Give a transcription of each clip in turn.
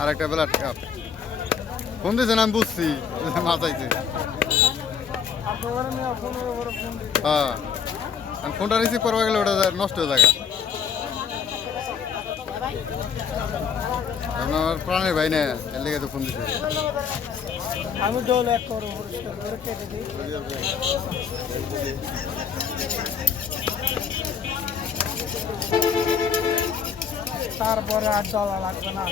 আর একটা blood carp phone দিয়েছেন আমি বুঝছি মাথাইছে হ্যাঁ ফোনটা রিসিভ করবা গেলে ওটা নষ্ট হয়ে যায় আমার প্রাণের ভাই না এর লেগে তো ফোন দিতে আমি ডোল এক করো পরিষ্কার করে কেটে দিই তারপরে আর ডলা লাগবে না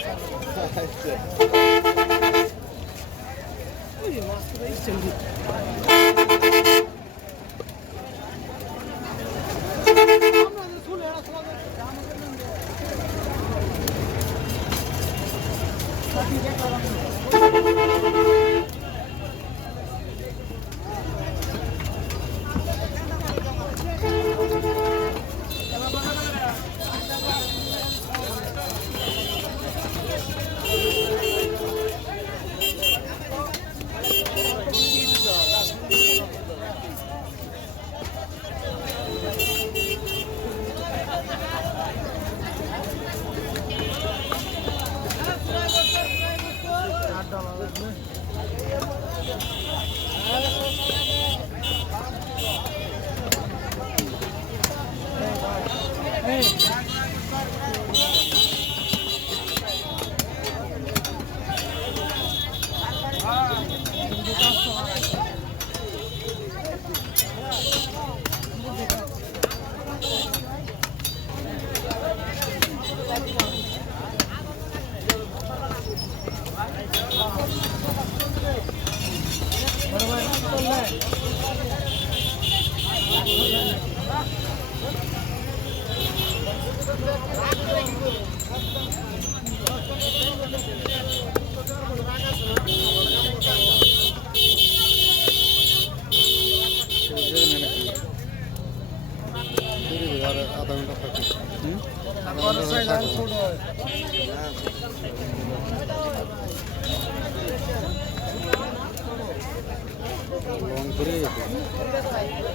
আধা ঘন্টা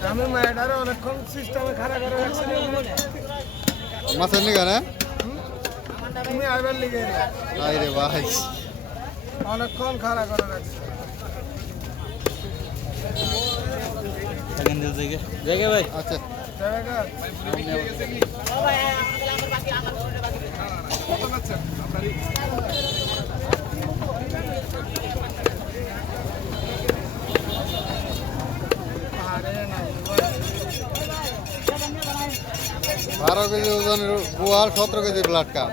আমি মায়ের অনেকক্ষণ সিস্টেমে খারাপ করে রাখছি মাছের নিগা না তুমি আইবার লিগে আরে ভাই অনেকক্ষণ খারাপ করে রাখছি জায়গা ভাই আচ্ছা বারো কেজি ওজনের গোয়াল 17 কেজি ব্লাড কাপ